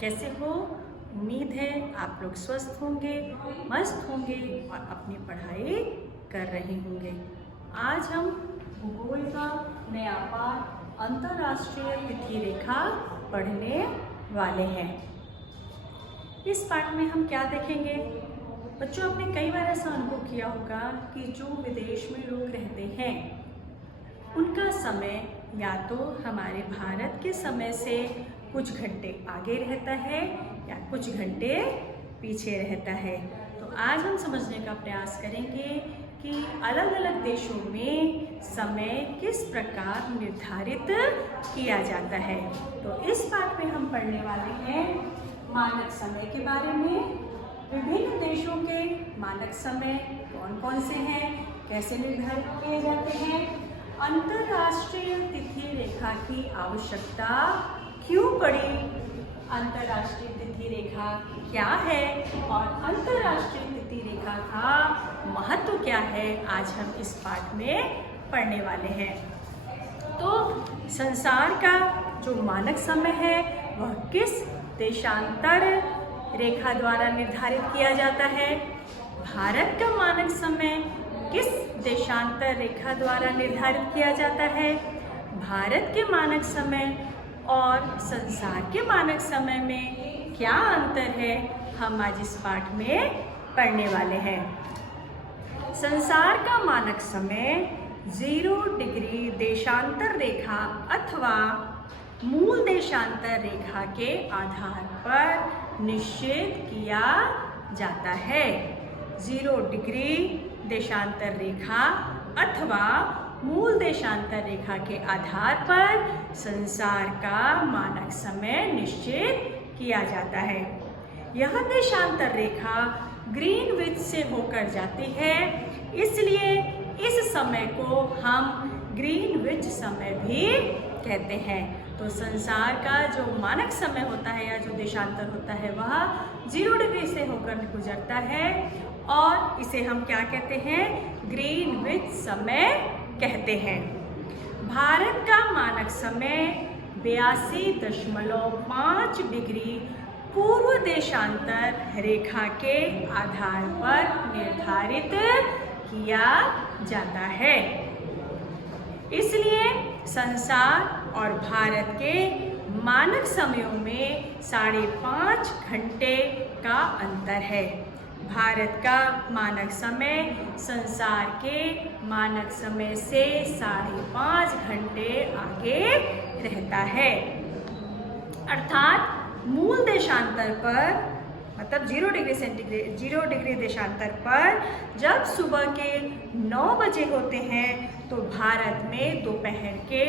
कैसे हो? उम्मीद है आप लोग स्वस्थ होंगे, मस्त होंगे और अपनी पढ़ाई कर रहे होंगे। आज हम भूगोल का नया पाठ अंतर्राष्ट्रीय तिथि रेखा पढ़ने वाले हैं। इस पाठ में हम क्या देखेंगे? बच्चों, आपने कई बार ऐसा अनुभव किया होगा कि जो विदेश में लोग रहते हैं उनका समय या तो हमारे भारत के समय से कुछ घंटे आगे रहता है या कुछ घंटे पीछे रहता है। तो आज हम समझने का प्रयास करेंगे कि अलग अलग देशों में समय किस प्रकार निर्धारित किया जाता है। तो इस पाठ में हम पढ़ने वाले हैं मानक समय के बारे में। विभिन्न देशों के मानक समय कौन कौन से हैं, कैसे निर्धारित किए जाते हैं, अंतर्राष्ट्रीय तिथि रेखा की आवश्यकता क्यों पड़ी, अंतर्राष्ट्रीय तिथि रेखा क्या है और अंतर्राष्ट्रीय तिथि रेखा का महत्व क्या है, आज हम इस पाठ में पढ़ने वाले हैं। तो संसार का जो मानक समय है वह किस देशांतर रेखा द्वारा निर्धारित किया जाता है? भारत का मानक समय किस देशांतर रेखा द्वारा निर्धारित किया जाता है? भारत के मानक समय और संसार के मानक समय में क्या अंतर है, हम आज इस पाठ में पढ़ने वाले हैं। संसार का मानक समय 0 डिग्री देशांतर रेखा अथवा मूल देशांतर रेखा के आधार पर निश्चित किया जाता है। 0 डिग्री देशांतर रेखा अथवा मूल देशांतर रेखा के आधार पर संसार का मानक समय निश्चित किया जाता है। यह देशांतर रेखा ग्रीनविच से होकर जाती है, इसलिए इस समय को हम ग्रीनविच समय भी कहते हैं। तो संसार का जो मानक समय होता है या जो देशांतर होता है वह 0 डिग्री से होकर गुजरता है और इसे हम क्या कहते हैं? ग्रीनविच समय कहते हैं। भारत का मानक समय 82.5 डिग्री पूर्व देशांतर रेखा के आधार पर निर्धारित किया जाता है। इसलिए संसार और भारत के मानक समयों में 5.5 घंटे का अंतर है। भारत का मानक समय संसार के मानक समय से 5.5 घंटे आगे रहता है। अर्थात मूल देशांतर पर मतलब 0 डिग्री देशांतर पर जब सुबह के 9 बजे होते हैं तो भारत में दोपहर के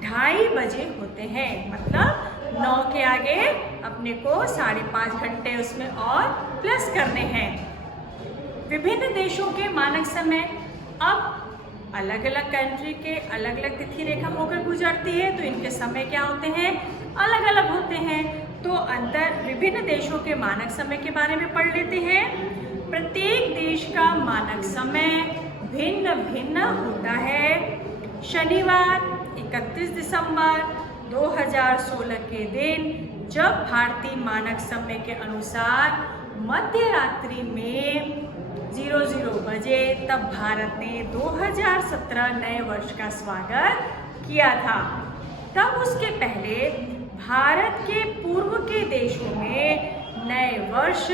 2:30 बजे होते हैं। मतलब 9 के आगे अपने को 5.5 घंटे उसमें और प्लस करने हैं। विभिन्न देशों के मानक समय अब अलग अलग कंट्री के अलग अलग तिथि रेखा होकर गुजरती है, तो इनके समय क्या होते हैं? अलग अलग होते हैं। तो विभिन्न देशों के मानक समय के बारे में पढ़ लेते हैं। प्रत्येक देश का मानक समय भिन्न भिन्न होता है। शनिवार 31 दिसंबर 2016 के दिन जब भारतीय मानक समय के अनुसार मध्य रात्रि में 00 बजे तब भारत ने 2017 नए वर्ष का स्वागत किया था। तब उसके पहले भारत के पूर्व के देशों में नए वर्ष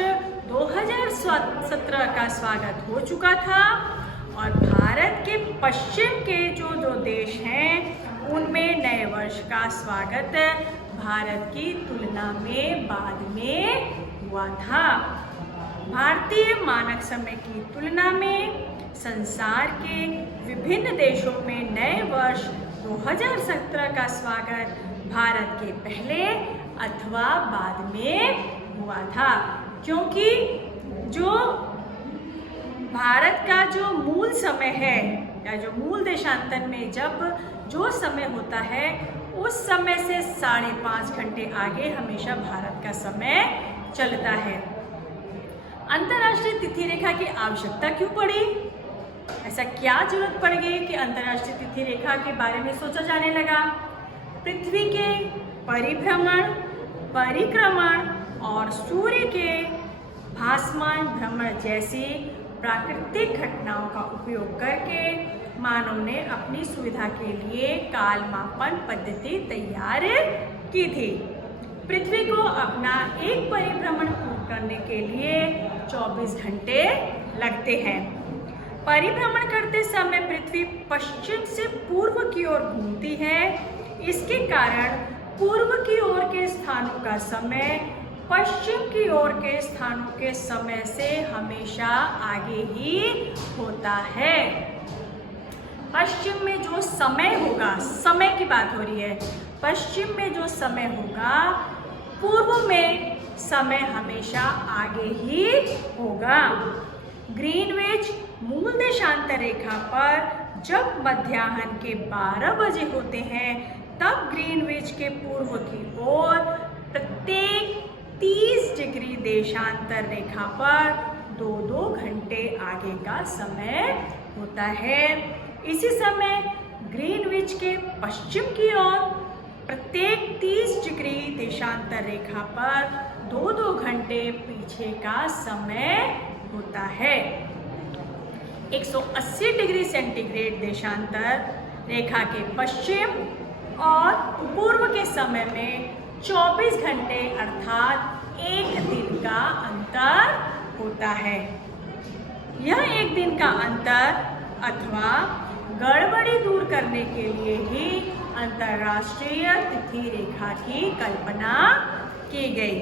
2017 का स्वागत हो चुका था और भारत के पश्चिम के जो देश हैं उनमें नए वर्ष का स्वागत भारत की तुलना में बाद में हुआ था। भारतीय मानक समय की तुलना में संसार के विभिन्न देशों में नए वर्ष 2017 का स्वागत भारत के पहले अथवा बाद में हुआ था, क्योंकि जो भारत का जो मूल समय है या जो मूल देशांतर में जब जो समय होता है उस समय से 5.5 घंटे आगे हमेशा भारत का समय चलता है। अंतर्राष्ट्रीय तिथि रेखा की आवश्यकता क्यों पड़ी? ऐसा क्या जरूरत पड़ गई कि अंतर्राष्ट्रीय तिथि रेखा के बारे में सोचा जाने लगा? पृथ्वी के परिभ्रमण परिक्रमण और सूर्य के भासमान भ्रमण जैसी प्राकृतिक घटनाओं का उपयोग करके मानव ने अपनी सुविधा के लिए कालमापन पद्धति तैयार की थी। पृथ्वी को अपना एक परिभ्रमण पूर्ण करने के लिए 24 घंटे लगते हैं। परिभ्रमण करते समय पृथ्वी पश्चिम से पूर्व की ओर घूमती है। इसके कारण पूर्व की ओर के स्थानों का समय पश्चिम की ओर के स्थानों के समय से हमेशा आगे ही होता है। पश्चिम में जो समय होगा, समय की बात हो रही है, पश्चिम में जो समय होगा पूर्व में समय हमेशा आगे ही होगा। ग्रीनविच मूल देशांतर रेखा पर जब मध्याह्न के 12 बजे होते हैं तब ग्रीनविच के पूर्व की ओर प्रत्येक 30 डिग्री देशांतर रेखा पर 2-2 घंटे आगे का समय होता है। इसी समय ग्रीनविच के पश्चिम की ओर प्रत्येक 30 डिग्री देशांतर रेखा पर 2-2 घंटे पीछे का समय होता है। 180 डिग्री सेंटीग्रेड देशांतर रेखा के पश्चिम और पूर्व के समय में 24 घंटे अर्थात एक दिन का अंतर होता है। यह एक दिन का अंतर अथवा गड़बड़ी दूर करने के लिए ही अंतर्राष्ट्रीय तिथि रेखा की कल्पना की गई।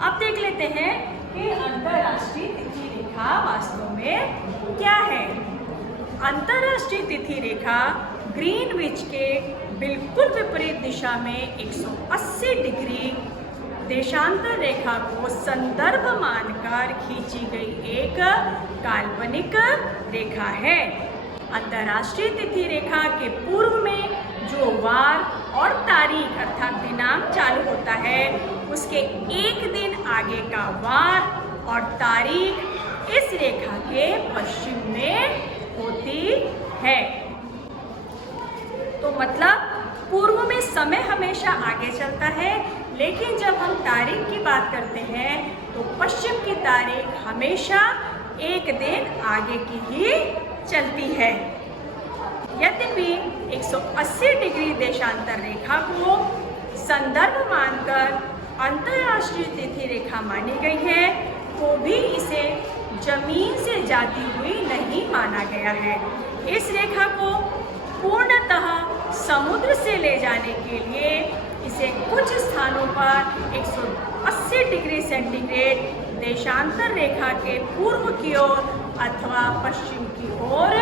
अब देख लेते हैं कि अंतर्राष्ट्रीय तिथि रेखा वास्तव में क्या है। अंतर्राष्ट्रीय तिथि रेखा ग्रीनविच के बिल्कुल विपरीत दिशा में 180 डिग्री देशांतर रेखा को संदर्भ मानकर खींची गई एक काल्पनिक रेखा है। अंतर्राष्ट्रीय तिथि रेखा के पूर्व में जो वार और तारीख अर्थात दिनांक चालू होता है उसके एक दिन आगे का वार और तारीख इस रेखा के पश्चिम में होती है। तो मतलब पूर्व में समय हमेशा आगे चलता है, लेकिन जब हम तारीख की बात करते हैं तो पश्चिम की तारीख हमेशा एक दिन आगे की ही चलती है। यद्यपि 180 डिग्री देशांतर रेखा को संदर्भ मानकर अंतर्राष्ट्रीय तिथि रेखा मानी गई है, तो भी इसे जमीन से जाती हुई नहीं माना गया है। इस रेखा को पूर्णतः समुद्र से ले जाने के लिए इसे कुछ स्थानों पर 180 डिग्री सेंटीग्रेड देशांतर रेखा के पूर्व की ओर अथवा पश्चिम की ओर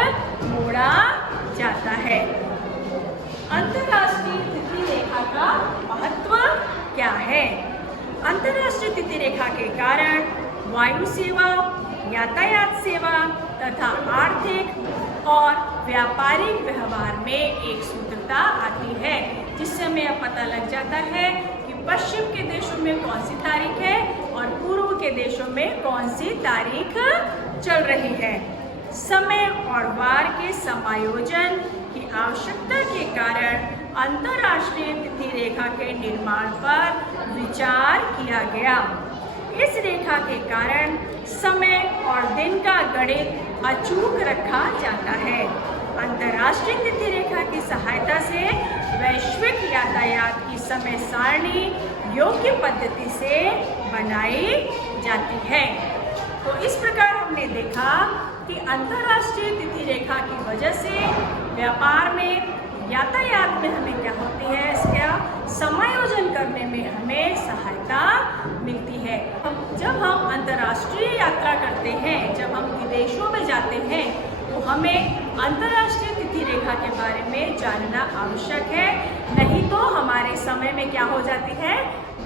मोड़ा जाता है। अंतर्राष्ट्रीय तिथि रेखा का महत्व क्या है? अंतर्राष्ट्रीय तिथि रेखा के कारण वायु सेवा, यातायात सेवा तथा आर्थिक और व्यापारिक व्यवहार में एक सूत्रता आती है, जिससे हमें पता लग जाता है कि पश्चिम के देशों में कौन सी तारीख है और पूर्व के देशों में कौन सी तारीख चल रही है। समय और वार के समायोजन की आवश्यकता के कारण अंतर्राष्ट्रीय तिथि रेखा के निर्माण पर विचार किया गया। इस रेखा के कारण समय और दिन का गणित अचूक रखा जाता है। अंतर्राष्ट्रीय तिथि रेखा की सहायता से वैश्विक यातायात की समय सारणी योग्य पद्धति से बनाई जाती है। तो इस प्रकार हमने देखा कि अंतर्राष्ट्रीय तिथि रेखा की वजह से व्यापार में, यातायात में हमें क्या होती है, इसका समायोजन करने में हमें सहायता मिलती है। जब हम अंतर्राष्ट्रीय यात्रा करते हैं, जब हम विदेशों में जाते हैं, तो हमें अंतर्राष्ट्रीय तिथि रेखा के बारे में जानना आवश्यक है, नहीं तो हमारे समय में क्या हो जाती है,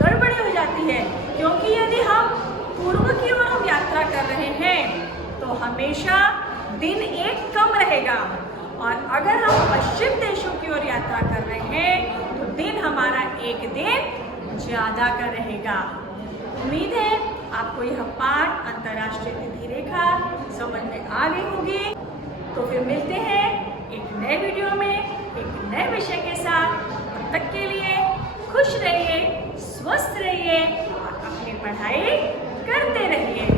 गड़बड़ी हो जाती है। क्योंकि यदि हम पूर्व की ओर हम यात्रा कर रहे हैं तो हमेशा दिन एक कम रहेगा, और अगर हम पश्चिम देशों की ओर यात्रा कर रहे हैं तो दिन हमारा एक दिन ज़्यादा का रहेगा। उम्मीद है आपको यह पाठ अंतर्राष्ट्रीय तिथि रेखा समझ में आ गई होगी। तो फिर मिलते हैं एक नए वीडियो में एक नए विषय के साथ। तब तक के लिए खुश रहिए। स्वस्थ रहिए और अपनी पढ़ाई करते रहिए।